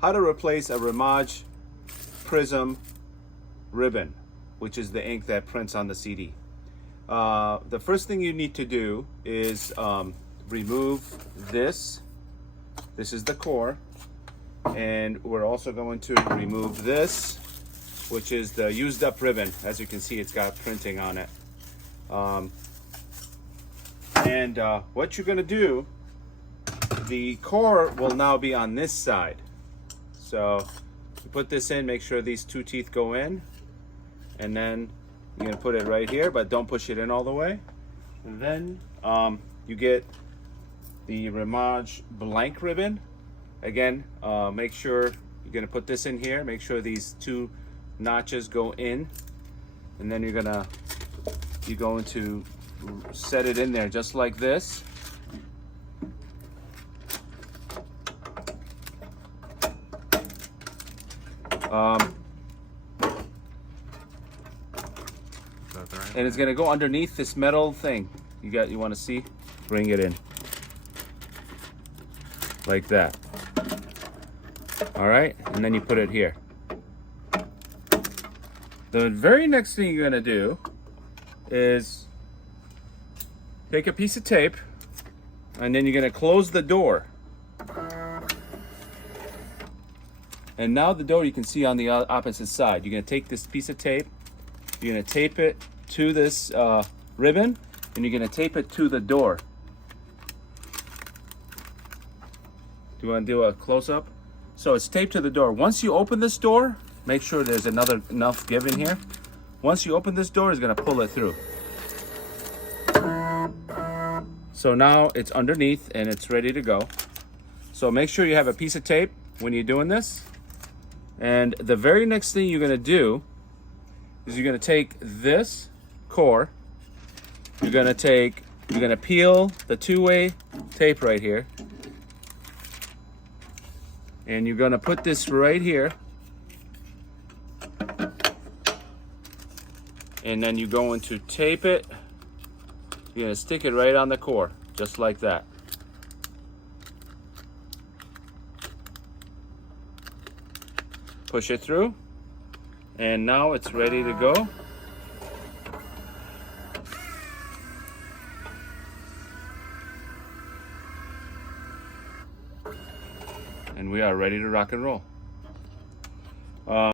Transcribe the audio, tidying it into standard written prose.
how to replace a Rimage Prism ribbon, which is the ink that prints on the CD. The first thing you need to do is remove this. This is the core, and we're also going to remove this, which is the used up ribbon. As you can see, it's got printing on it. What you're gonna do, the core will now be on this side. So you put this in, make sure these two teeth go in, and then you're gonna put it right here, but don't push it in all the way. And then you get the Rimage blank ribbon. Again, make sure you're gonna put this in here, make sure these two notches go in, and then you're going to set it in there just like this. And it's gonna go underneath this metal thing. You want to see? Bring it in like that. All right, and then you put it here. The very next thing you're gonna do is take a piece of tape, and then you're gonna close the door. And now the door you can see on the opposite side. You're gonna take this piece of tape, you're gonna tape it to this ribbon, and you're gonna tape it to the door. Do you wanna do a close-up? So it's taped to the door. Once you open this door, make sure there's enough give in here. Once you open this door, it's gonna pull it through. So now it's underneath and it's ready to go. So make sure you have a piece of tape when you're doing this. And the very next thing you're gonna do is you're gonna take this core, you're gonna peel the two-way tape right here, and you're gonna put this right here, and then you're going to tape it. You're gonna stick it right on the core, just like that. Push it through, and now it's ready to go. And we are ready to rock and roll.